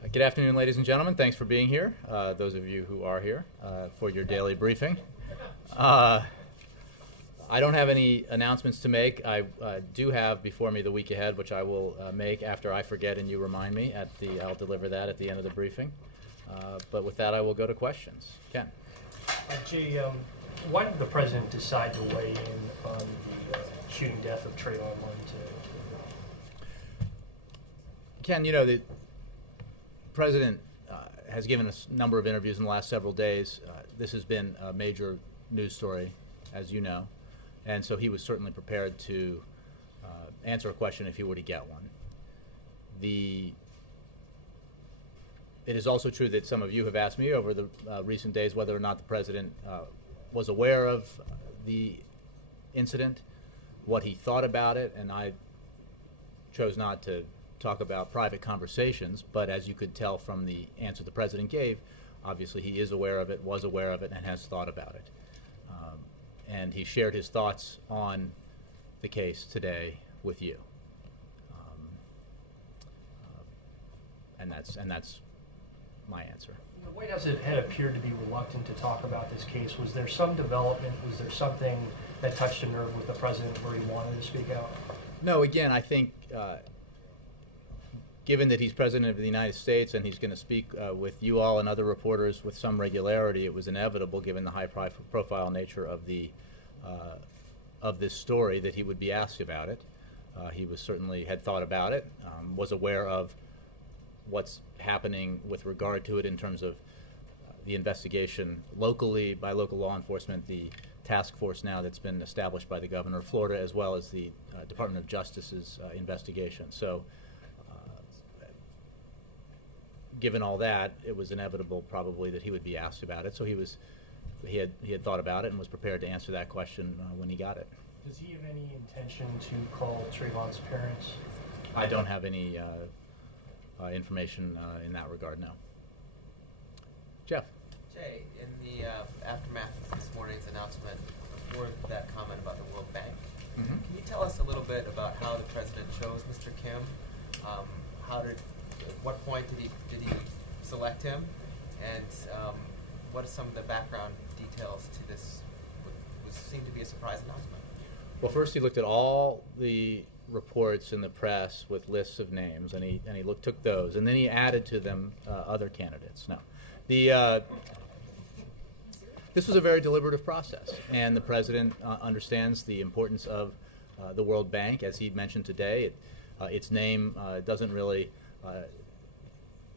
Good afternoon, ladies and gentlemen. Thanks for being here, those of you who are here for your daily briefing. I don't have any announcements to make. I do have before me the week ahead, which I will make after I forget and you remind me. I'll deliver that at the end of the briefing. But with that, I will go to questions. Ken. Jay, why did the president decide to weigh in on the shooting death of Trayvon Martin today? Ken, you know, the president has given us a number of interviews in the last several days. This has been a major news story, as you know, and so he was certainly prepared to answer a question if he were to get one. It is also true that some of you have asked me over the recent days whether or not the president was aware of the incident, what he thought about it, and I chose not to talk about private conversations, but as you could tell from the answer the president gave, obviously he is aware of it, was aware of it, and has thought about it. And he shared his thoughts on the case today with you. And that's my answer. The White House had appeared to be reluctant to talk about this case. Was there some development? Was there something that touched a nerve with the president where he wanted to speak out? No, again, I think given that he's president of the United States and he's going to speak with you all and other reporters with some regularity, it was inevitable, given the high-profile nature of this story, that he would be asked about it. He was certainly had thought about it, was aware of what's happening with regard to it in terms of the investigation locally by local law enforcement, the task force now that's been established by the governor of Florida, as well as the Department of Justice's investigation. So given all that, it was inevitable probably that he would be asked about it. So he had thought about it and was prepared to answer that question when he got it. Does he have any intention to call Trayvon's parents? I don't have any information in that regard, no. Jeff. Jay, in the aftermath of this morning's announcement, before that comment about the World Bank, can you tell us a little bit about how the president chose Mr. Kim? At what point did he select him, and what are some of the background details to this? What seemed to be a surprise announcement. Well, first he looked at all the reports in the press with lists of names, and he took those, and then he added to them other candidates. No, this was a very deliberative process, and the president understands the importance of the World Bank, as he mentioned today. Its name doesn't really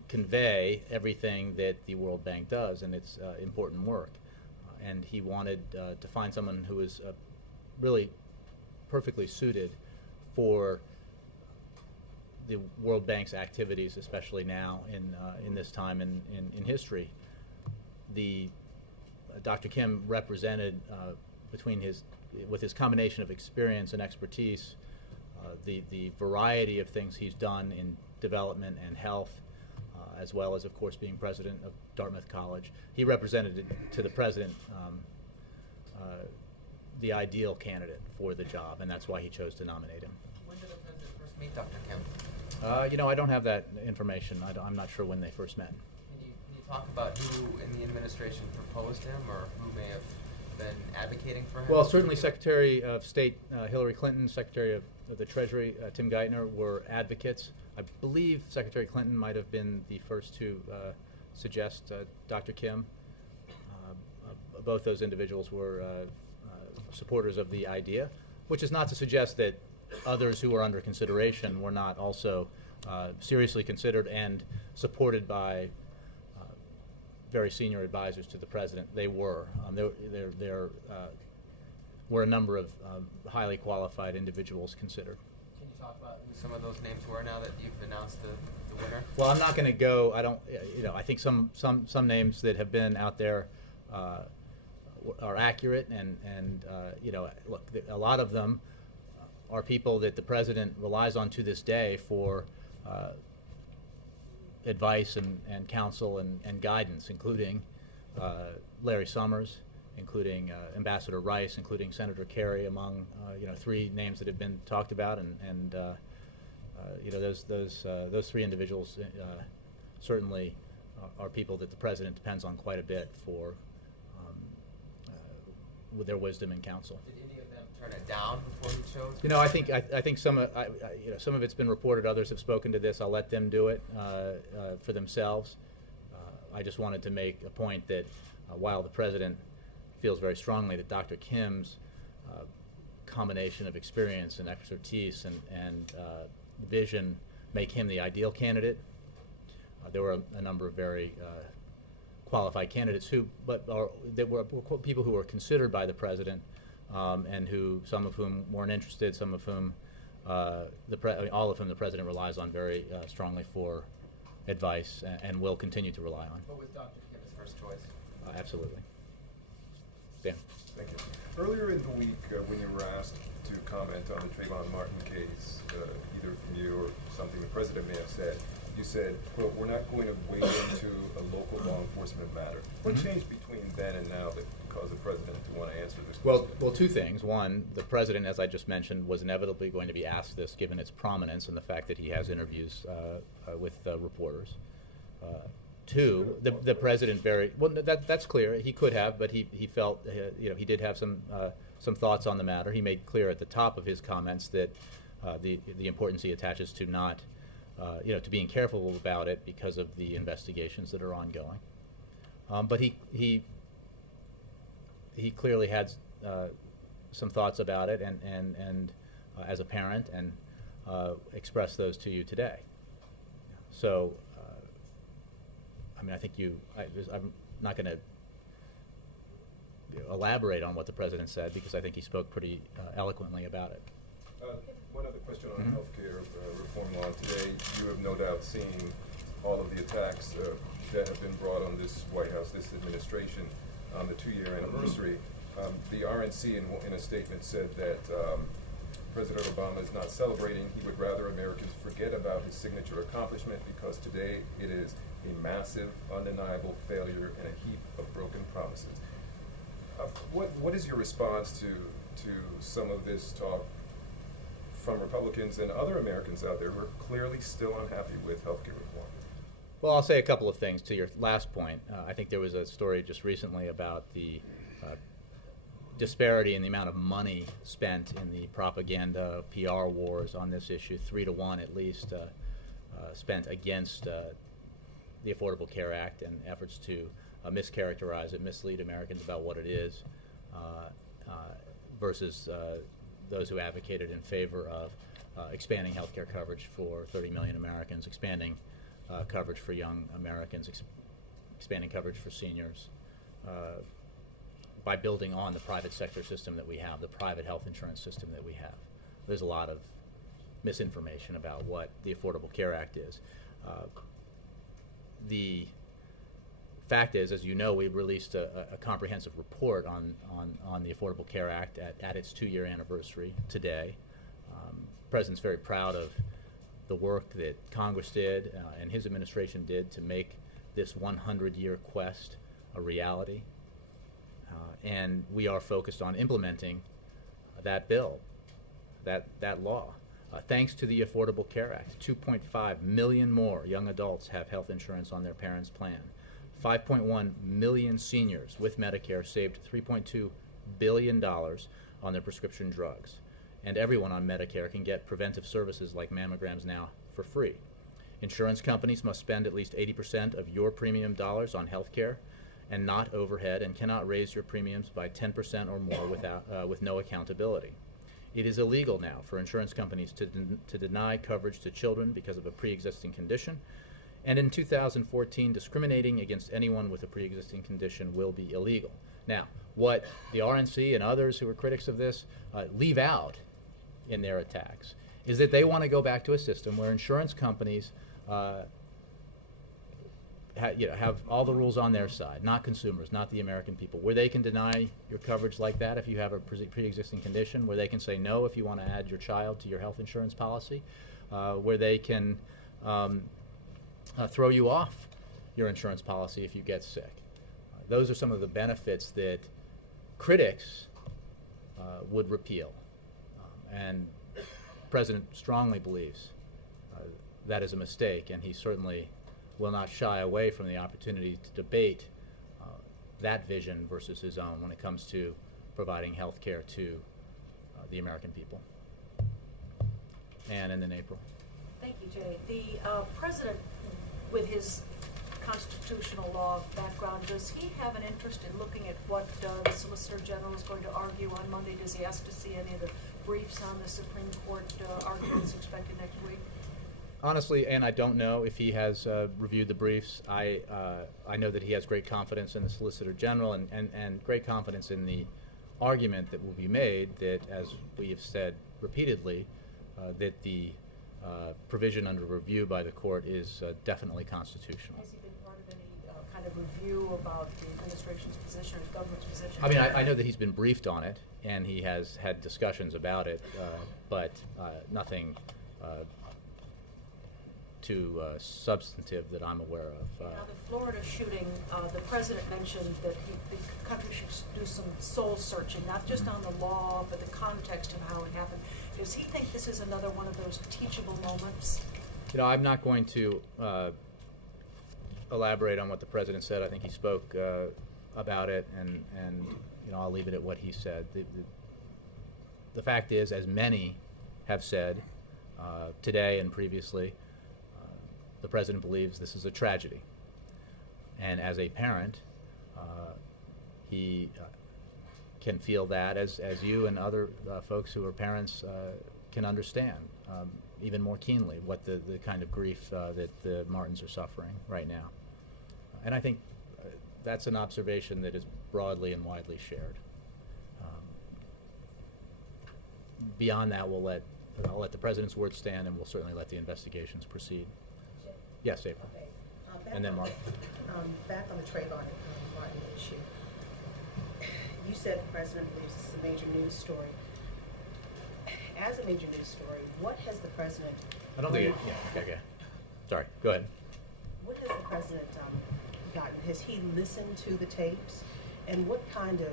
convey everything that the World Bank does and its important work, and he wanted to find someone who was really perfectly suited for the World Bank's activities, especially now in this time in history. Dr. Kim represented with his combination of experience and expertise, the variety of things he's done in development and health, as well as, of course, being president of Dartmouth College. He represented to the president the ideal candidate for the job, and that's why he chose to nominate him. When did the president first meet Dr. Kim? You know, I don't have that information. I'm not sure when they first met. Can you talk about who in the administration proposed him, or who may have been advocating for him? Well, certainly Secretary of State Hillary Clinton, Secretary of the Treasury Tim Geithner were advocates. I believe Secretary Clinton might have been the first to suggest Dr. Kim. Both those individuals were supporters of the idea, which is not to suggest that others who were under consideration were not also seriously considered and supported by very senior advisors to the president. They were. There were a number of highly qualified individuals considered. Can you talk about who some of those names were now that you've announced the winner? Well, I'm not going to go. I don't. You know, I think some names that have been out there are accurate, and you know, look, a lot of them are people that the president relies on to this day for advice and counsel and guidance, including Larry Summers, including Ambassador Rice, including Senator Kerry, among three names that have been talked about, and those three individuals certainly are people that the president depends on quite a bit for with their wisdom and counsel. Did any of them turn it down before he chose? You know, I think some of it's been reported. Others have spoken to this. I'll let them do it for themselves. I just wanted to make a point that while the president feels very strongly that Dr. Kim's combination of experience and expertise and vision make him the ideal candidate, there were a number of very qualified candidates that were people who were considered by the president, and some of whom weren't interested, some of whom all of whom the president relies on very strongly for advice and will continue to rely on. What was Dr. Kim's first choice? Absolutely. Dan. Thank you. Earlier in the week, when you were asked to comment on the Trayvon Martin case, either from you or something the president may have said, you said, quote, "We're not going to wade into a local law enforcement matter." What changed between then and now that caused the president to want to answer this question? Well, two things. One, the president, as I just mentioned, was inevitably going to be asked this given its prominence and the fact that he has interviews with reporters. Two, the president that's clear. He could have, but he felt, he did have some thoughts on the matter. He made clear at the top of his comments that the importance he attaches to not, to being careful about it because of the investigations that are ongoing. But he clearly had some thoughts about it, and as a parent, and expressed those to you today. So, I mean, I think I'm not going to elaborate on what the president said because I think he spoke pretty eloquently about it. One other question on healthcare reform law. Today, you have no doubt seen all of the attacks that have been brought on this White House, this administration, on the 2-year anniversary. The RNC, in a statement, said that President Obama is not celebrating. He would rather Americans forget about his signature accomplishment because today it is a massive, undeniable failure and a heap of broken promises. What is your response to some of this talk from Republicans and other Americans out there who are clearly still unhappy with healthcare reform? Well, I'll say a couple of things to your last point. I think there was a story just recently about the disparity in the amount of money spent in the propaganda PR wars on this issue, 3-to-1 at least, spent against the Affordable Care Act and efforts to mischaracterize it, mislead Americans about what it is, versus those who advocated in favor of expanding health care coverage for 30 million Americans, expanding coverage for young Americans, expanding coverage for seniors, by building on the private sector system that we have, the private health insurance system that we have. There's a lot of misinformation about what the Affordable Care Act is. The fact is, as you know, we released a comprehensive report on the Affordable Care Act at its 2-year anniversary today. The President's very proud of the work that Congress did and his administration did to make this 100-year quest a reality. And we are focused on implementing that bill, that law. Thanks to the Affordable Care Act, 2.5 million more young adults have health insurance on their parents' plan. 5.1 million seniors with Medicare saved $3.2 billion on their prescription drugs. And everyone on Medicare can get preventive services like mammograms now for free. Insurance companies must spend at least 80% of your premium dollars on health care and not overhead, and cannot raise your premiums by 10% or more with no accountability. It is illegal now for insurance companies to deny coverage to children because of a pre-existing condition, and in 2014, discriminating against anyone with a pre-existing condition will be illegal. Now, what the RNC and others who are critics of this leave out in their attacks is that they want to go back to a system where insurance companies have all the rules on their side, not consumers, not the American people, where they can deny your coverage like that if you have a pre-existing condition, where they can say no if you want to add your child to your health insurance policy, where they can throw you off your insurance policy if you get sick. Those are some of the benefits that critics would repeal. And the President strongly believes that is a mistake, and he certainly will not shy away from the opportunity to debate that vision versus his own when it comes to providing health care to the American people. And in April. Thank you, Jay. The president, with his constitutional law background, does he have an interest in looking at what the Solicitor General is going to argue on Monday? Does he ask to see any of the briefs on the Supreme Court arguments expected next week? Honestly, and I don't know if he has reviewed the briefs. I know that he has great confidence in the Solicitor General and great confidence in the argument that will be made that, as we have said repeatedly, that the provision under review by the court is definitely constitutional. Has he been part of any kind of review about the administration's position or the government's position? I mean, I know that he's been briefed on it, and he has had discussions about it, but nothing too substantive that I'm aware of. Now, the Florida shooting, the president mentioned that the country should do some soul searching, not just on the law, but the context of how it happened. Does he think this is another one of those teachable moments? You know, I'm not going to elaborate on what the president said. I think he spoke about it, and you know, I'll leave it at what he said. The fact is, as many have said today and previously, the president believes this is a tragedy. And as a parent, he can feel that, as you and other folks who are parents can understand even more keenly what the kind of grief that the Martins are suffering right now. And I think that's an observation that is broadly and widely shared. Beyond that, I'll let the president's word stand, and we'll certainly let the investigations proceed. Yes, April. Okay. And then Mark. Back on the Trayvon Martin issue. You said the president believes this is a major news story. As a major news story, what has the president... I don't think it... Yeah, okay. Sorry, go ahead. What has the president gotten? Has he listened to the tapes? And what kind of...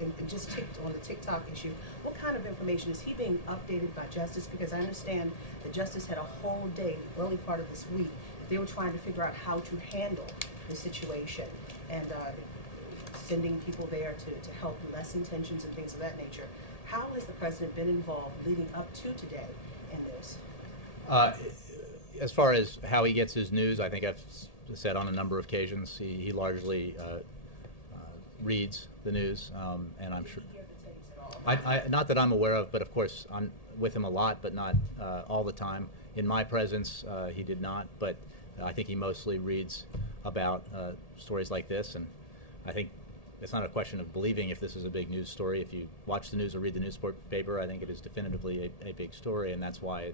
And just on the TikTok issue, what kind of information is he being updated by Justice? Because I understand that Justice had a whole day, early part of this week, they were trying to figure out how to handle the situation and sending people there to help lessen tensions and things of that nature. How has the president been involved leading up to today in this? As far as how he gets his news, I think I've said on a number of occasions, he largely reads the news, and I'm sure. Did he hear the tapes at all? Not that I'm aware of, but of course I'm with him a lot, but not all the time. In my presence, he did not, but I think he mostly reads about stories like this, and I think it's not a question of believing if this is a big news story. If you watch the news or read the newspaper, I think it is definitively a big story, and that's why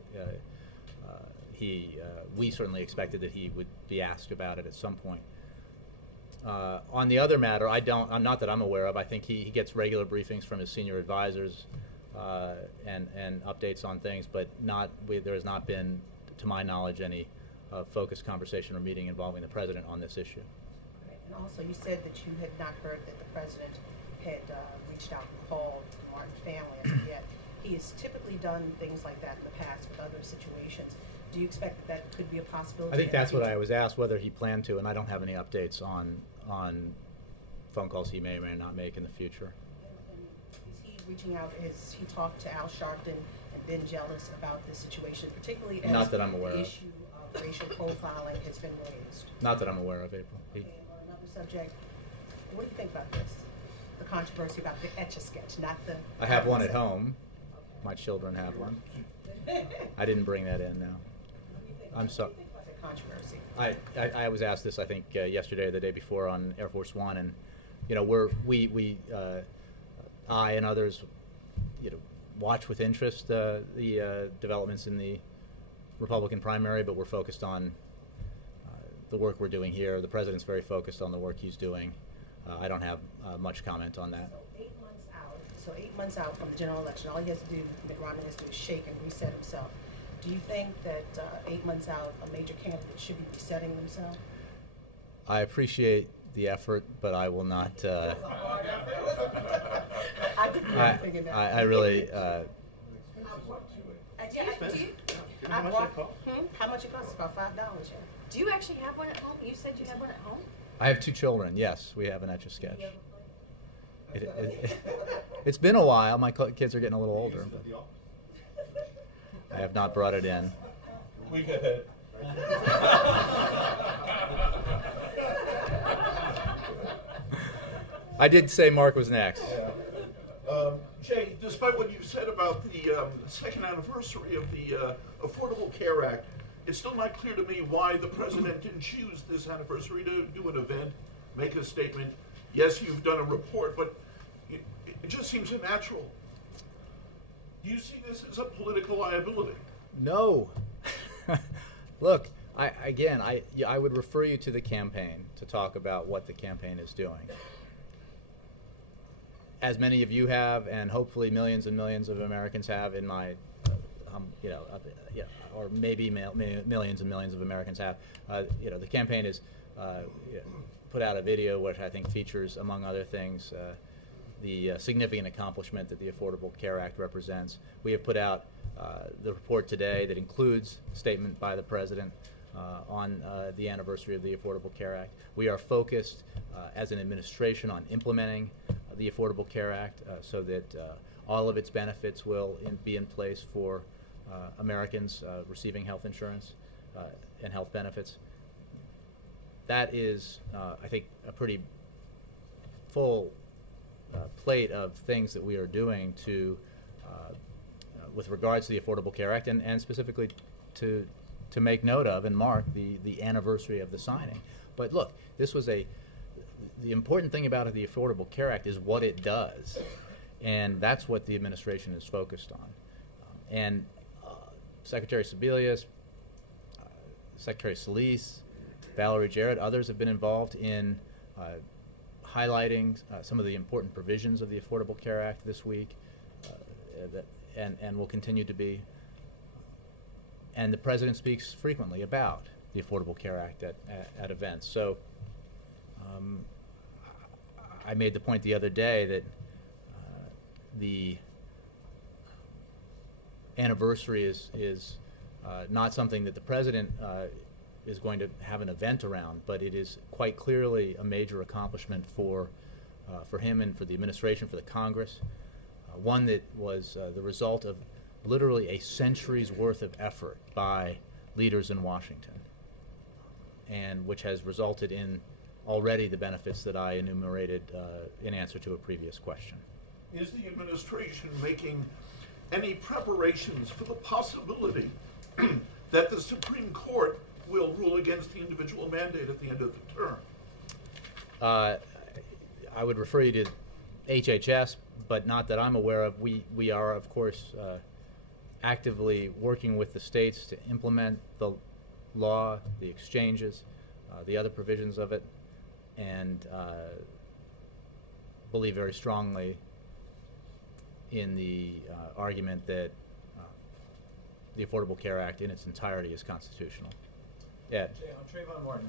we certainly expected that he would be asked about it at some point. On the other matter, not that I'm aware of. I think he gets regular briefings from his senior advisors and updates on things, but there has not been, to my knowledge, any focused conversation or meeting involving the president on this issue. Okay. And also, you said that you had not heard that the president had reached out and called the Martin family as of yet. He has typically done things like that in the past with other situations. Do you expect that could be a possibility? I think that's what I was asked, whether he planned to, and I don't have any updates on phone calls he may or may not make in the future. And is he reaching out? Has he talked to Al Sharpton and been jealous about this situation, particularly as not that I'm aware the of. issue of racial profiling has been raised? Not that I'm aware of, April. Okay, on another subject, what do you think about this? The controversy about the Etch-a-Sketch, not the... I have one at home. Okay. My children have one. I didn't bring that in now. I'm sorry. What do you think about the controversy? I was asked this, I think, yesterday or the day before on Air Force One, and you know, I and others, you know, watch with interest the developments in the Republican primary, but we're focused on the work we're doing here. The president's very focused on the work he's doing. I don't have much comment on that. So 8 months out from the general election, all he has to do, Mitt Romney has to do is shake and reset himself. Do you think that 8 months out, a major candidate should be resetting themselves? I appreciate the effort, but I will not. I really. Do How much it cost? How much it costs? About $5, yeah. Do you actually have one at home? You said you have one at home? I have 2 children. Yes, we have an Etch-a-Sketch. It's been a while. My kids are getting a little older. But I have not brought it in. We go ahead. I did say Mark was next. Yeah. Jay, despite what you've said about the second anniversary of the Affordable Care Act, it's still not clear to me why the president didn't choose this anniversary to do an event, make a statement. Yes, you've done a report, but it just seems unnatural. Do you see this as a political liability? No. Look, I would refer you to the campaign to talk about what the campaign is doing. As many of you have, and hopefully millions and millions of Americans have in my, or maybe millions and millions of Americans have. The campaign has put out a video which I think features, among other things, the significant accomplishment that the Affordable Care Act represents. We have put out the report today that includes a statement by the President on the anniversary of the Affordable Care Act. We are focused as an administration on implementing the Affordable Care Act so that all of its benefits will be in place for Americans receiving health insurance and health benefits. That is, I think, a pretty full plate of things that we are doing to, with regards to the Affordable Care Act, and specifically to make note of and mark the anniversary of the signing. But look, this was the important thing about the Affordable Care Act is what it does, and that's what the administration is focused on. And Secretary Sebelius, Secretary Solis, Valerie Jarrett, others have been involved in highlighting some of the important provisions of the Affordable Care Act this week, and will continue to be. And the President speaks frequently about the Affordable Care Act at events. So I made the point the other day that the anniversary is not something that the President is going to have an event around, but it is quite clearly a major accomplishment for him and for the administration, for the Congress, one that was the result of literally a century's worth of effort by leaders in Washington, and which has resulted in already the benefits that I enumerated in answer to a previous question. Is the administration making any preparations for the possibility that the Supreme Court will rule against the individual mandate at the end of the term? I would refer you to HHS, but not that I'm aware of. We are, of course, actively working with the states to implement the law, the exchanges, the other provisions of it, and believe very strongly in the argument that the Affordable Care Act in its entirety is constitutional. Yeah. Jay, on Trayvon Martin,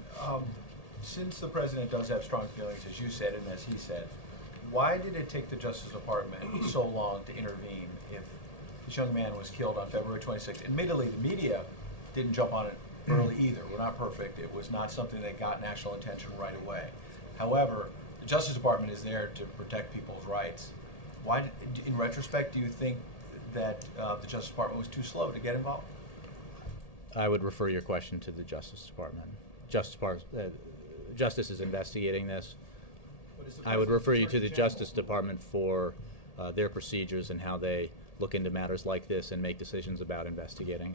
since the President does have strong feelings, as you said and as he said, why did it take the Justice Department so long to intervene if this young man was killed on February 26th? Admittedly, the media didn't jump on it early either. We're not perfect. It was not something that got national attention right away. However, the Justice Department is there to protect people's rights. Why, in retrospect, do you think that the Justice Department was too slow to get involved? I would refer your question to the Justice Department. Justice is investigating this. I would refer you to the Justice Department for their procedures and how they look into matters like this and make decisions about investigating.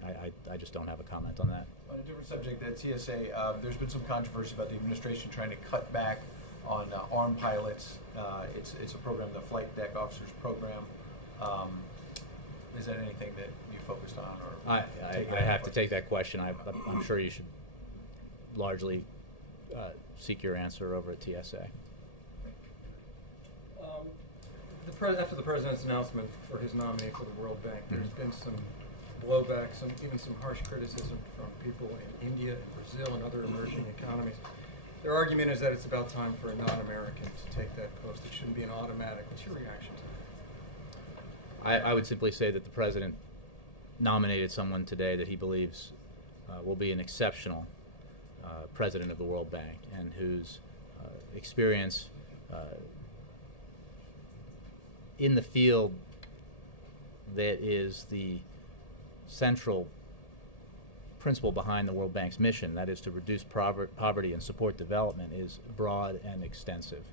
I just don't have a comment on that. On a different subject, at TSA, there's been some controversy about the administration trying to cut back on armed pilots. It's a program, the Flight Deck Officers Program. Is that anything that you focused on? Or I have to take that question. I'm sure you should largely seek your answer over at TSA. After the President's announcement for his nominee for the World Bank, there's been some blowback, even some harsh criticism from people in India and Brazil and other emerging economies. Their argument is that it's about time for a non-American to take that post. It shouldn't be an automatic. What's your reaction to that? I would simply say that the President nominated someone today that he believes will be an exceptional president of the World Bank, and whose experience in the field that is the central principle behind the World Bank's mission, that is to reduce poverty and support development, is broad and extensive.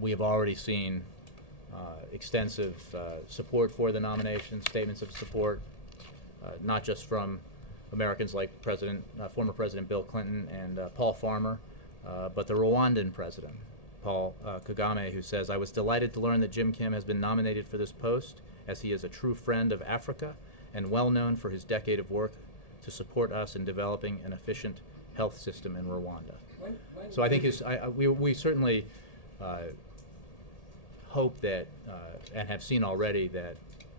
We have already seen extensive support for the nomination, statements of support, not just from Americans like former President Bill Clinton and Paul Farmer, but the Rwandan president, Paul Kagame, who says, "I was delighted to learn that Jim Kim has been nominated for this post, as he is a true friend of Africa and well known for his decade of work to support us in developing an efficient health system in Rwanda." So I think we certainly hope that, and have seen already, that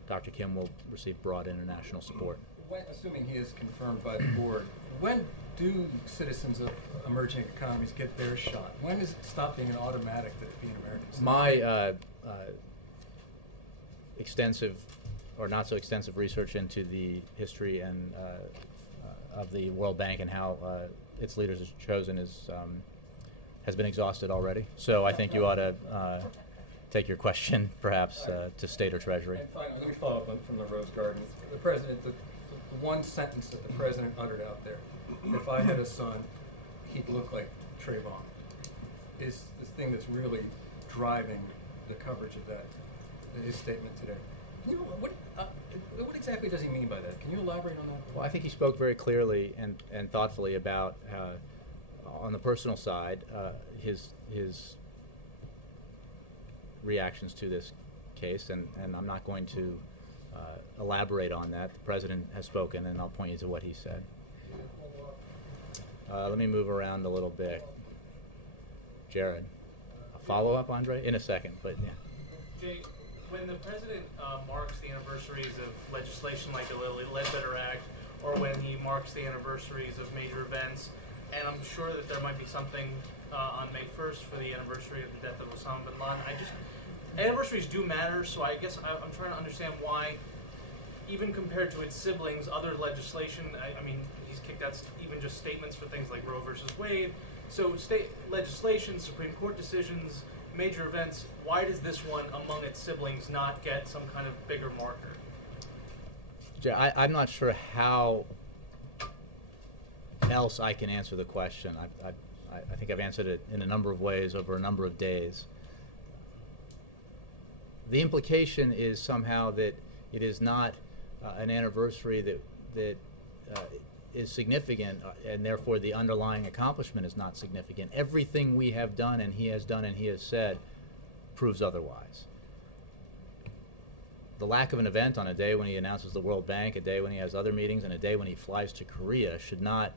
Dr. Kim will receive broad international support. Assuming he is confirmed by the board, when do citizens of emerging economies get their shot? When does it stop being an automatic that it be an American citizen? My extensive, or not so extensive, research into the history and of the World Bank and how its leaders is chosen has been exhausted already. So I think you ought to take your question perhaps to State or Treasury. And finally, let me follow up from the Rose Garden. The president, the one sentence that the president uttered out there, "If I had a son, he'd look like Trayvon," is this thing that's really driving the coverage of that, his statement today. What exactly does he mean by that? Can you elaborate on that? Well, I think he spoke very clearly and thoughtfully about, on the personal side, his reactions to this case, and I'm not going to elaborate on that. The president has spoken, and I'll point you to what he said. Let me move around a little bit. Jared, a follow-up, Andre? In a second, but yeah. Jay, when the president marks the anniversaries of legislation like the Ledbetter Act, or when he marks the anniversaries of major events, and I'm sure that there might be something on May 1st for the anniversary of the death of Osama bin Laden, anniversaries do matter, so I guess I'm trying to understand why, even compared to its siblings, other legislation, I mean, he's kicked out even just statements for things like Roe versus Wade. So state legislation, Supreme Court decisions, major events, why does this one among its siblings not get some kind of bigger marker? I'm not sure how else I can answer the question. I think I've answered it in a number of ways over a number of days. The implication is somehow that it is not an anniversary that is significant, and therefore the underlying accomplishment is not significant. Everything we have done and he has said proves otherwise. The lack of an event on a day when he announces the World Bank, a day when he has other meetings, and a day when he flies to Korea should not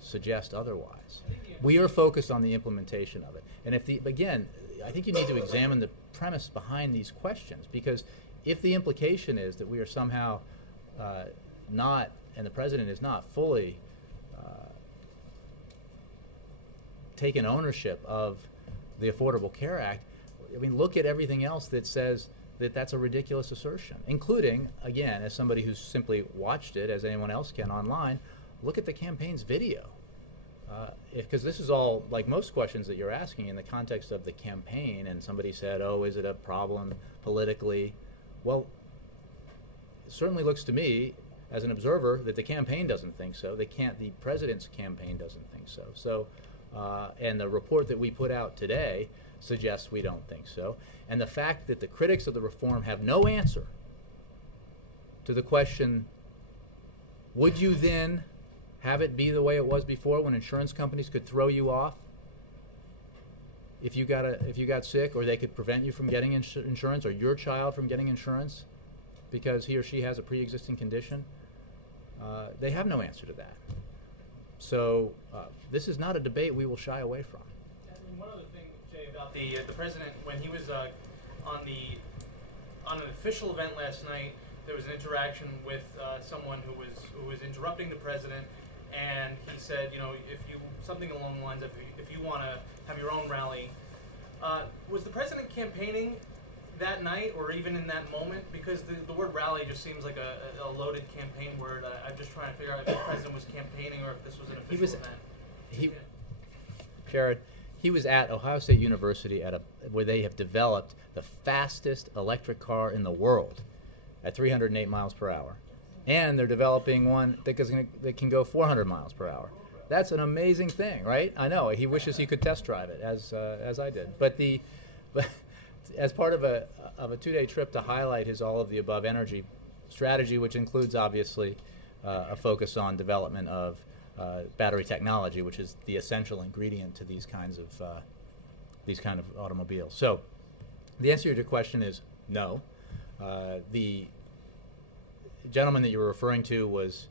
suggest otherwise. We are focused on the implementation of it. And again, I think you need to examine the premise behind these questions, because if the implication is that we are somehow not, and the president is not fully taken ownership of the Affordable Care Act, I mean, look at everything else that says that that's a ridiculous assertion, including, again, as somebody who's simply watched it, as anyone else can online, look at the campaign's video. Because this is all, like most questions that you're asking, in the context of the campaign, and somebody said, oh, is it a problem politically? Well, it certainly looks to me, as an observer, that the campaign doesn't think so. The president's campaign doesn't think so. So, and the report that we put out today suggests we don't think so. And the fact that the critics of the reform have no answer to the question, would you then have it be the way it was before, when insurance companies could throw you off if you got sick, or they could prevent you from getting insurance, or your child from getting insurance because he or she has a pre-existing condition? They have no answer to that. So this is not a debate we will shy away from. And one other thing, Jay, about the president, when he was on an official event last night, there was an interaction with someone who was interrupting the president, and he said, you know, something along the lines of, if you want to have your own rally. Was the president campaigning that night or even in that moment? Because the word rally just seems like a loaded campaign word. I'm just trying to figure out if the president was campaigning or if this was an official event. Jared, he was at Ohio State University where they have developed the fastest electric car in the world at 308 miles per hour. And they're developing one that can go 400 miles per hour. That's an amazing thing, right? I know. He wishes he could test drive it, as I did. But as part of a 2-day trip to highlight his all-of-the-above energy strategy, which includes, obviously, a focus on development of battery technology, which is the essential ingredient to these kind of automobiles. So the answer to your question is no. The gentleman that you were referring to was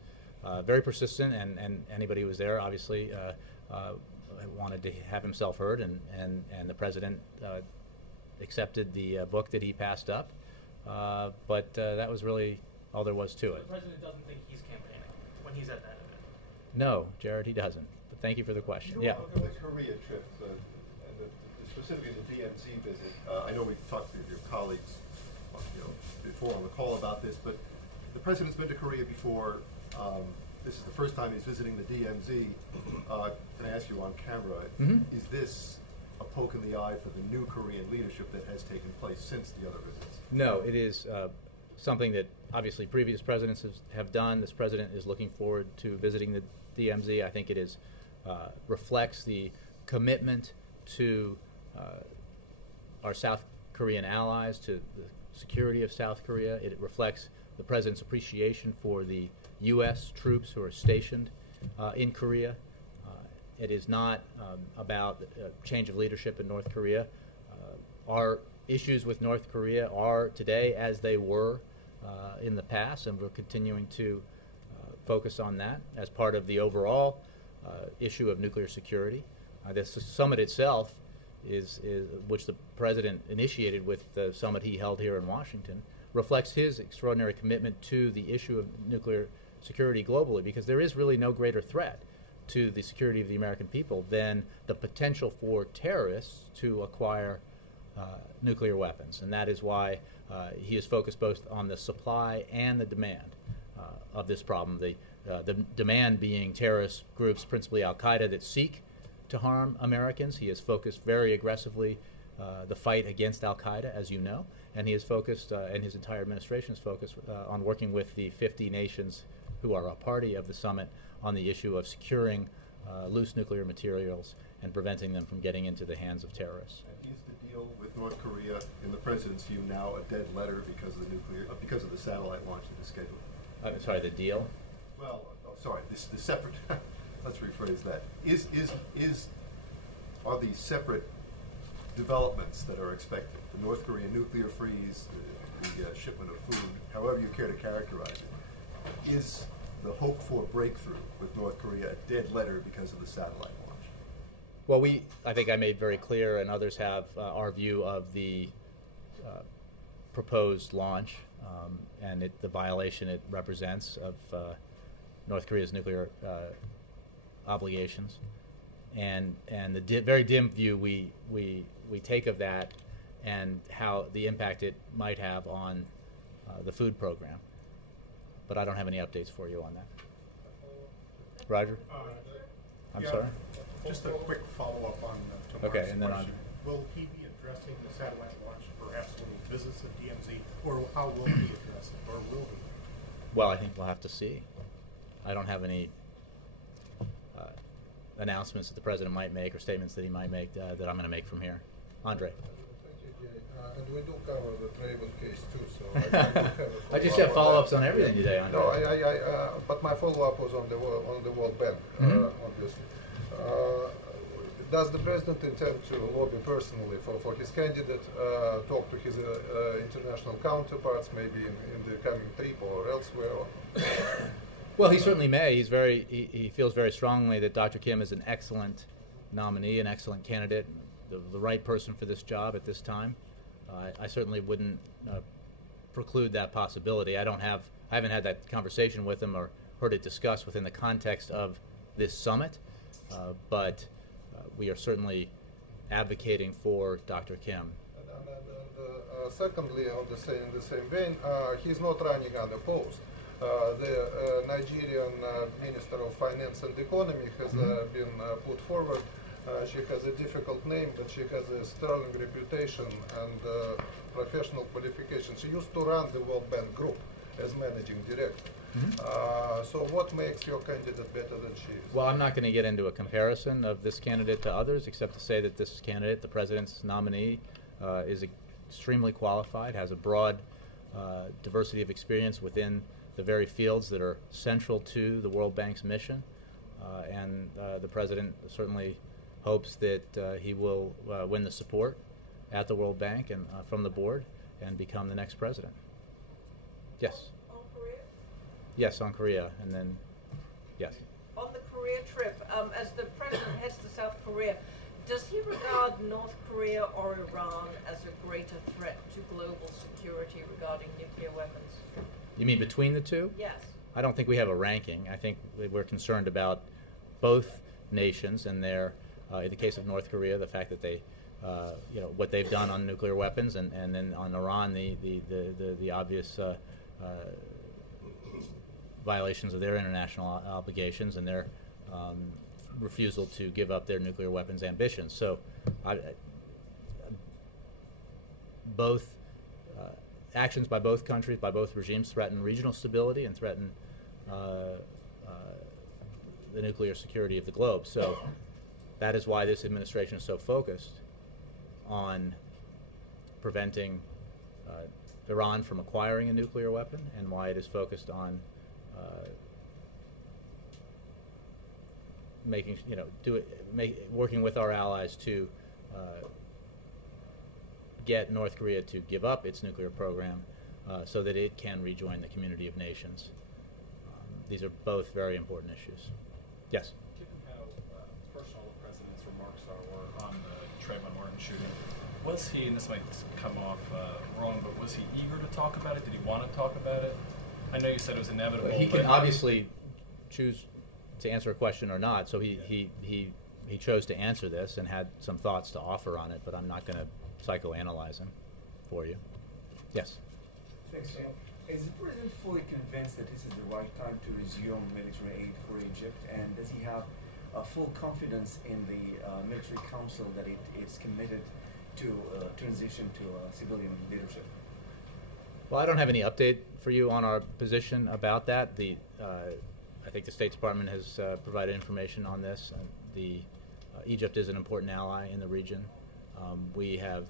very persistent, and anybody who was there obviously wanted to have himself heard, and the president accepted the book that he passed up, but that was really all there was to it. The president doesn't think he's campaigning when he's at that event? No, Jared, he doesn't. But thank you for the question. Yeah. The Korea trip, and specifically the DMZ visit, I know we've talked to your colleagues before on the call about this, but the president's been to Korea before. This is the first time he's visiting the DMZ. Can I ask you on camera, is this a poke in the eye for the new Korean leadership that has taken place since the other visits? No, it is something that obviously previous presidents have done. This president is looking forward to visiting the DMZ. I think it is reflects the commitment to our South Korean allies, to the security of South Korea. It reflects the president's appreciation for the U.S. troops who are stationed in Korea. It is not about change of leadership in North Korea. Our issues with North Korea are today as they were in the past, and we're continuing to focus on that as part of the overall issue of nuclear security. This summit itself, which the president initiated with the summit he held here in Washington, reflects his extraordinary commitment to the issue of nuclear security globally, because there is really no greater threat to the security of the American people than the potential for terrorists to acquire nuclear weapons. And that is why he is focused both on the supply and the demand of this problem. The demand being terrorist groups, principally Al-Qaeda, that seek to harm Americans. He has focused very aggressively the fight against Al-Qaeda, as you know, and he is focused, and his entire administration is focused on working with the 50 nations who are a party of the summit on the issue of securing loose nuclear materials and preventing them from getting into the hands of terrorists. And is the deal with North Korea, in the president's view, now a dead letter because of the satellite launch that is scheduled? I'm sorry, the deal? Well, sorry, the separate. Let's rephrase that. Are these separate developments that are expected? The North Korean nuclear freeze, the shipment of food, however you care to characterize it, is the hope for breakthrough with North Korea a dead letter because of the satellite launch? Well, I think I made very clear, and others have, our view of the proposed launch and the violation it represents of North Korea's nuclear obligations, and the very dim view we take of that, and how the impact it might have on the food program. But I don't have any updates for you on that. Roger? I'm sorry? Just a quick follow-up on Tomar's Okay, and then question. Will he be addressing the satellite launch perhaps when he visits the DMZ, or how will he address it, or will he? Well, I think we'll have to see. I don't have any announcements that the president might make or statements that he might make that I'm going to make from here. Andre. And we do cover the Traven case too, so I just have follow-ups on everything today, Andre. No, but my follow-up was on the World Bank, obviously. Does the president intend to lobby personally for his candidate, talk to his international counterparts, maybe in the coming trip or elsewhere? Well, he certainly may. He feels very strongly that Dr. Kim is an excellent nominee, an excellent candidate, the right person for this job at this time. I certainly wouldn't preclude that possibility. I haven't had that conversation with him or heard it discussed within the context of this summit, but we are certainly advocating for Dr. Kim. secondly, in the same vein, he's not running unopposed. The Nigerian Minister of Finance and Economy has been put forward. She has a difficult name, but she has a sterling reputation and professional qualifications. She used to run the World Bank Group as managing director. So what makes your candidate better than she is? Well, I'm not going to get into a comparison of this candidate to others, except to say that this candidate, the president's nominee, is extremely qualified, has a broad diversity of experience within the very fields that are central to the World Bank's mission. And the president certainly hopes that he will win the support at the World Bank and from the board and become the next president. Yes. On Korea? Yes, on Korea, and then, yes. On the Korea trip, as the president heads to South Korea, does he regard North Korea or Iran as a greater threat to global security regarding nuclear weapons? You mean between the two? Yes. I don't think we have a ranking. I think we're concerned about both nations and their, in the case of North Korea, the fact that they, what they've done on nuclear weapons, and then on Iran, the obvious violations of their international obligations and their refusal to give up their nuclear weapons ambitions. So, both actions by both countries, by both regimes, threaten regional stability and threaten the nuclear security of the globe. So that is why this administration is so focused on preventing Iran from acquiring a nuclear weapon, and why it is focused on working with our allies to get North Korea to give up its nuclear program so that it can rejoin the community of nations. These are both very important issues. Yes? Given how personal the president's remarks were on the Trayvon Martin shooting, was he, and this might come off wrong, but was he eager to talk about it? Did he want to talk about it? I know you said it was inevitable. Well, he can obviously choose to answer a question or not, so he chose to answer this and had some thoughts to offer on it, but I'm not going to psychoanalyze him for you. Yes? Thanks, Sam. Is the president fully convinced that this is the right time to resume military aid for Egypt, and does he have full confidence in the military council that it is committed to transition to civilian leadership? Well, I don't have any update for you on our position about that. I think the State Department has provided information on this. Egypt is an important ally in the region. We have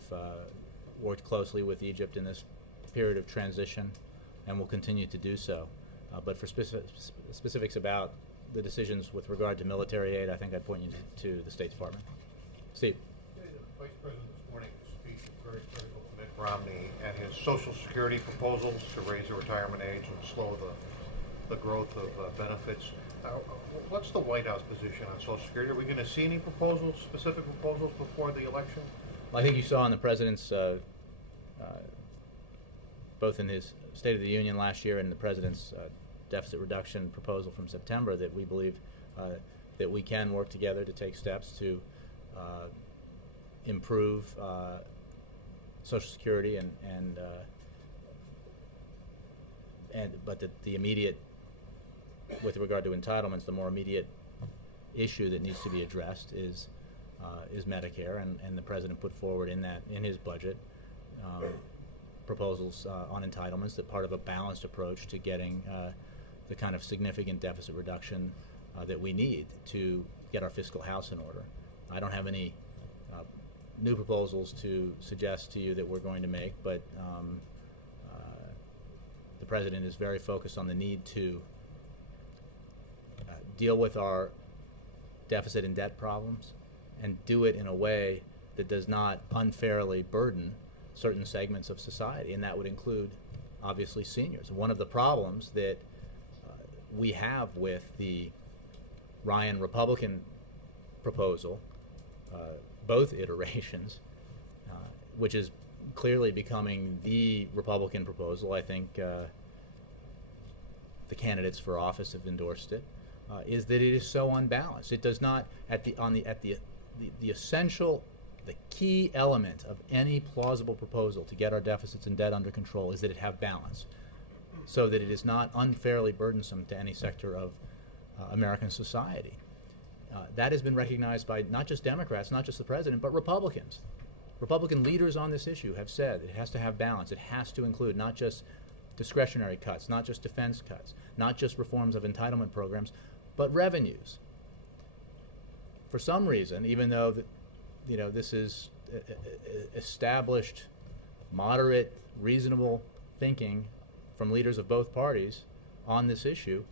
worked closely with Egypt in this period of transition, and will continue to do so. But for specifics about the decisions with regard to military aid, I think I'd point you to the State Department. Steve. The Vice President this morning speech was very critical to Mitt Romney and his Social Security proposals to raise the retirement age and slow the growth of benefits. What's the White House position on Social Security? Are we going to see any proposals, specific proposals, before the election? Well, I think you saw in the President's, both in his State of the Union last year and the President's deficit reduction proposal from September, that we believe that we can work together to take steps to improve Social Security but the immediate, with regard to entitlements, the more immediate issue that needs to be addressed is Medicare, and the President put forward in his budget proposals on entitlements that part of a balanced approach to getting the kind of significant deficit reduction that we need to get our fiscal house in order. I don't have any new proposals to suggest to you that we're going to make, but the President is very focused on the need to deal with our deficit and debt problems and do it in a way that does not unfairly burden certain segments of society, and that would include, obviously, seniors. One of the problems that we have with the Ryan Republican proposal, both iterations, which is clearly becoming the Republican proposal. I think the candidates for office have endorsed it. Is that it is so unbalanced. It does not, the essential the key element of any plausible proposal to get our deficits and debt under control is that it have balance, so that it is not unfairly burdensome to any sector of American society. That has been recognized by not just Democrats, not just the president, but Republicans. Republican leaders on this issue have said it has to have balance. It has to include not just discretionary cuts, not just defense cuts, not just reforms of entitlement programs, but revenues. For some reason, even though this is established, moderate, reasonable thinking from leaders of both parties on this issue,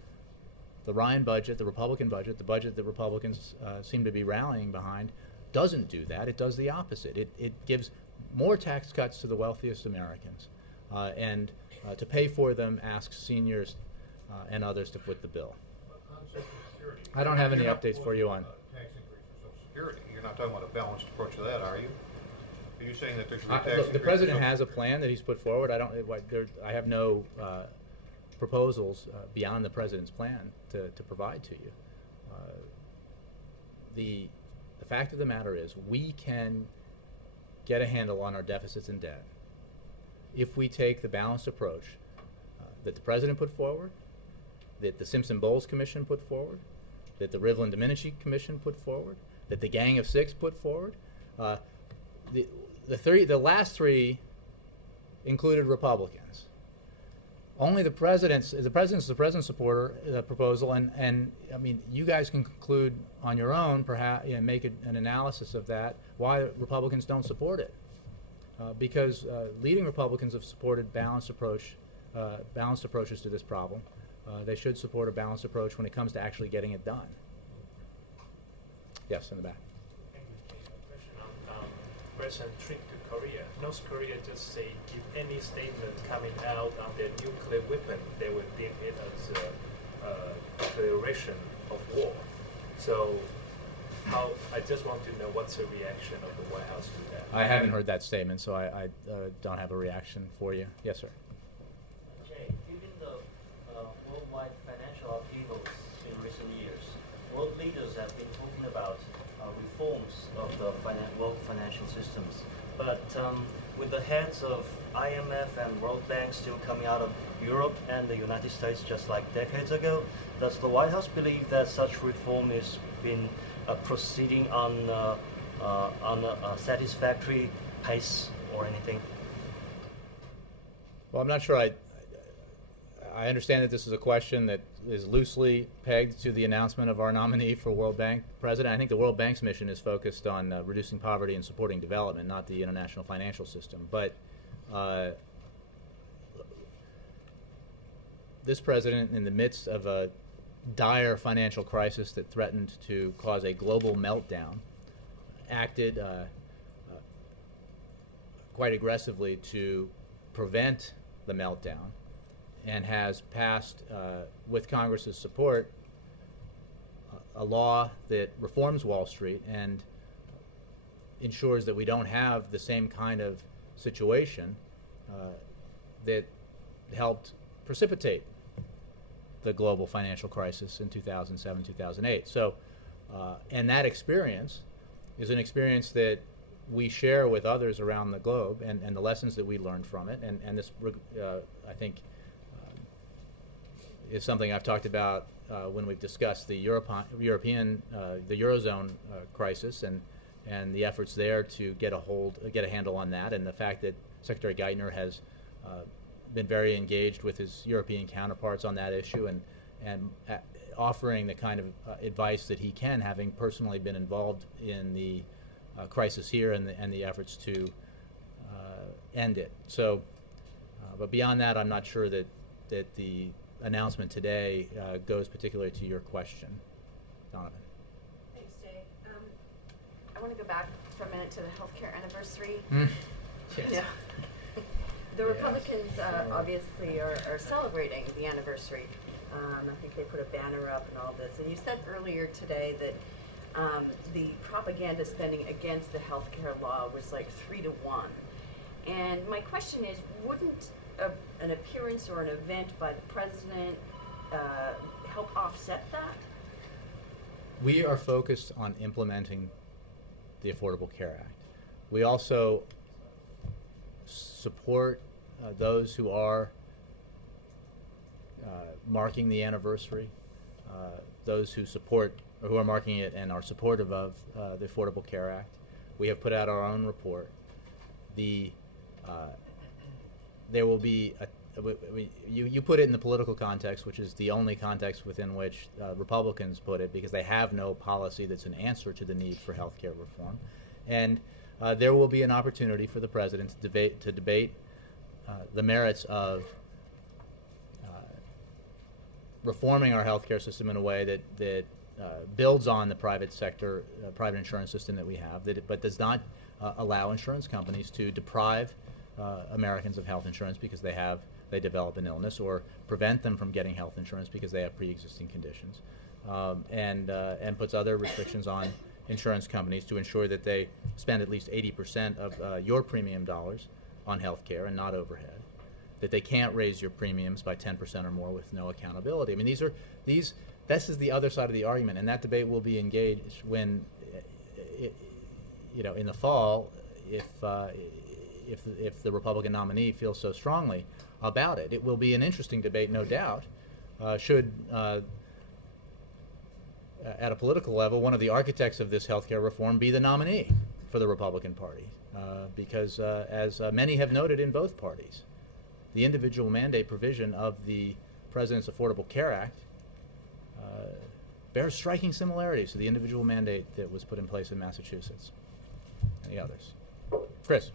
the Ryan budget, the Republican budget, the budget that Republicans seem to be rallying behind, doesn't do that. It does the opposite. It gives more tax cuts to the wealthiest Americans, and to pay for them asks seniors and others to foot the bill. I don't have any updates for you on tax increase for Social Security. You're not talking about a balanced approach to that, are you? Are you saying that there's a tax increase? The president has a plan that he's put forward. I have no proposals beyond the president's plan to provide to you. The fact of the matter is, we can get a handle on our deficits and debt if we take the balanced approach that the president put forward, that the Simpson-Bowles Commission put forward, that the Rivlin-Domenici Commission put forward, that the Gang of Six put forward. The last three included Republicans. Only the president's supporter the proposal, and I mean, you guys can conclude on your own, perhaps, make an analysis of that, why Republicans don't support it. Because leading Republicans have supported balanced approaches to this problem. They should support a balanced approach when it comes to actually getting it done. Yes, in the back. President trip to Korea. North Korea just say if any statement coming out on their nuclear weapon, they will deem it as a declaration of war. So, I just want to know what's the reaction of the White House to that. I haven't heard that statement, so I don't have a reaction for you. Yes, sir. Jay, given the worldwide financial upheavals in recent years, world leaders have been talking about reforms of the world financial systems. But with the heads of IMF and World Bank still coming out of Europe and the United States just like decades ago, does the White House believe that such reform is been proceeding on a satisfactory pace or anything? Well, I'm not sure I understand that this is a question that is loosely pegged to the announcement of our nominee for World Bank president. I think the World Bank's mission is focused on reducing poverty and supporting development, not the international financial system. But this president, in the midst of a dire financial crisis that threatened to cause a global meltdown, acted quite aggressively to prevent the meltdown, and has passed, with Congress's support, a law that reforms Wall Street and ensures that we don't have the same kind of situation that helped precipitate the global financial crisis in 2007, 2008. So, and that experience is an experience that we share with others around the globe, and the lessons that we learned from it. And this, I think, is something I've talked about when we've discussed the Eurozone crisis and the efforts there to get a handle on that, and the fact that Secretary Geithner has been very engaged with his European counterparts on that issue, and offering the kind of advice that he can, having personally been involved in the crisis here and the efforts to end it. So, but beyond that, I'm not sure that the announcement today goes particularly to your question, Donovan. Thanks, Jay. I want to go back for a minute to the healthcare anniversary. Yes. Yeah. The Republicans obviously are celebrating the anniversary. I think they put a banner up and all this. And you said earlier today that the propaganda spending against the healthcare law was like 3-1. And my question is, wouldn't an appearance or an event by the president help offset that? We are focused on implementing the Affordable Care Act. We also support those who are marking the anniversary, those who support or who are marking it and are supportive of the Affordable Care Act. We have put out our own report. There will be you put it in the political context, which is the only context within which Republicans put it, because they have no policy that's an answer to the need for health care reform. And there will be an opportunity for the president to debate the merits of reforming our health care system in a way that builds on the private sector, private insurance system that we have, but does not allow insurance companies to deprive Americans of health insurance because they develop an illness, or prevent them from getting health insurance because they have pre-existing conditions, and puts other restrictions on insurance companies to ensure that they spend at least 80% of your premium dollars on health care and not overhead, that they can't raise your premiums by 10% or more with no accountability. I mean, this is the other side of the argument, and that debate will be engaged when, in the fall, if the Republican nominee feels so strongly about it. It will be an interesting debate, no doubt. Should, at a political level, one of the architects of this health care reform be the nominee for the Republican Party? Because, as many have noted in both parties, the individual mandate provision of the President's Affordable Care Act bears striking similarities to the individual mandate that was put in place in Massachusetts and the others. Chris.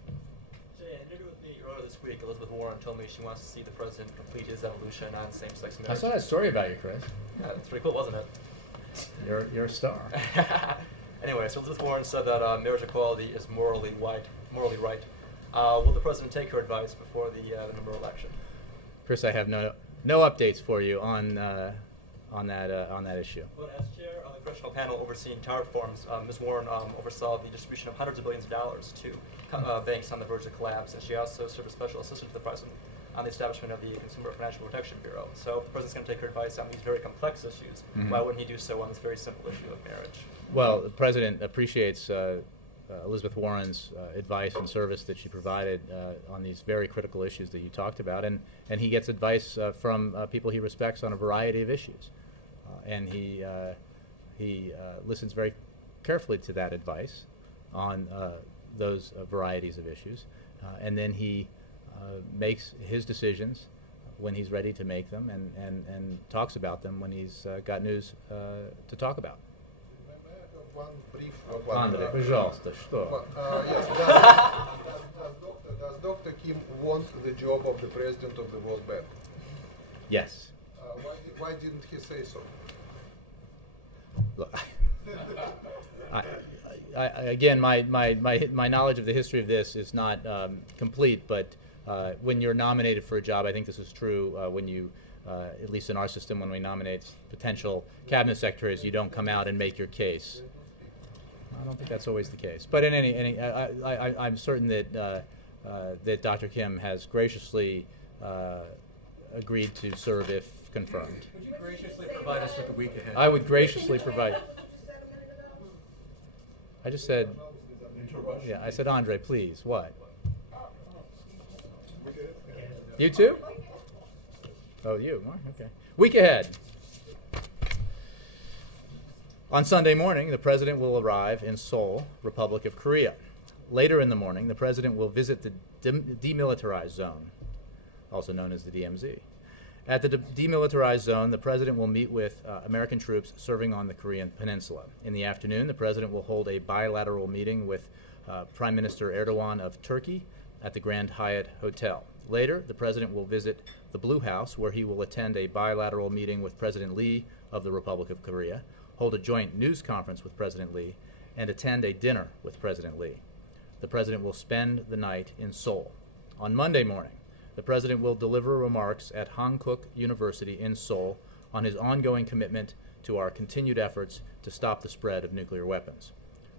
Jay, in an interview with me earlier this week, Elizabeth Warren told me she wants to see the president complete his evolution on same-sex marriage. I saw that story about you, Chris. Yeah, it's pretty cool, wasn't it? You're a star. Anyway, so Elizabeth Warren said that marriage equality is morally right. Will the president take her advice before the November election? Chris, I have no updates for you on that issue. But as chair of the congressional panel overseeing tower reforms, Ms. Warren oversaw the distribution of hundreds of billions of dollars to banks on the verge of collapse, and she also served as special assistant to the president on the establishment of the Consumer Financial Protection Bureau. So if the president's going to take her advice on these very complex issues, why wouldn't he do so on this very simple issue of marriage? Well, the president appreciates Elizabeth Warren's advice and service that she provided on these very critical issues that you talked about, and he gets advice from people he respects on a variety of issues, and he listens very carefully to that advice on those varieties of issues, and then he makes his decisions when he's ready to make them, and talks about them when he's got news to talk about. One brief Andrei, пожалуйста, что? Yes, does Dr. Kim want the job of the president of the World Bank? Yes. Why didn't he say so? Look, again, my knowledge of the history of this is not complete, but when you're nominated for a job, I think this is true when you, at least in our system, when we nominate potential cabinet secretaries, you don't come out and make your case. I don't think that's always the case. But in I'm certain that that Dr. Kim has graciously agreed to serve if confirmed. Would you graciously provide us with a week ahead? I would graciously provide. I just said, yeah, I said, Andre, please, what? You too? Oh, you, Mark, okay. Week ahead. On Sunday morning, the president will arrive in Seoul, Republic of Korea. Later in the morning, the president will visit the demilitarized zone, also known as the DMZ. At the demilitarized zone, the president will meet with American troops serving on the Korean peninsula. In the afternoon, the president will hold a bilateral meeting with Prime Minister Erdogan of Turkey at the Grand Hyatt Hotel. Later, the president will visit the Blue House, where he will attend a bilateral meeting with President Lee of the Republic of Korea, hold a joint news conference with President Lee, and attend a dinner with President Lee. The president will spend the night in Seoul. On Monday morning, the president will deliver remarks at Hankook University in Seoul on his ongoing commitment to our continued efforts to stop the spread of nuclear weapons.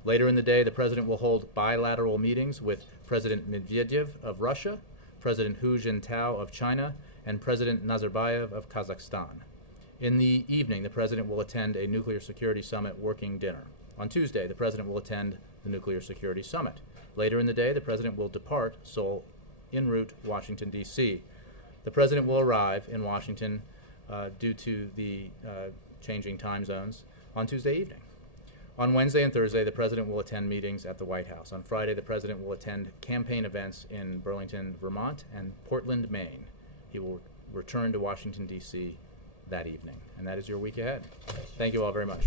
Later in the day, the president will hold bilateral meetings with President Medvedev of Russia, President Hu Jintao of China, and President Nazarbayev of Kazakhstan. In the evening, the President will attend a Nuclear Security Summit working dinner. On Tuesday, the President will attend the Nuclear Security Summit. Later in the day, the President will depart Seoul en route Washington, D.C. The President will arrive in Washington due to the changing time zones on Tuesday evening. On Wednesday and Thursday, the President will attend meetings at the White House. On Friday, the President will attend campaign events in Burlington, Vermont, and Portland, Maine. He will return to Washington, D.C. that evening. And that is your week ahead. Thank you all very much.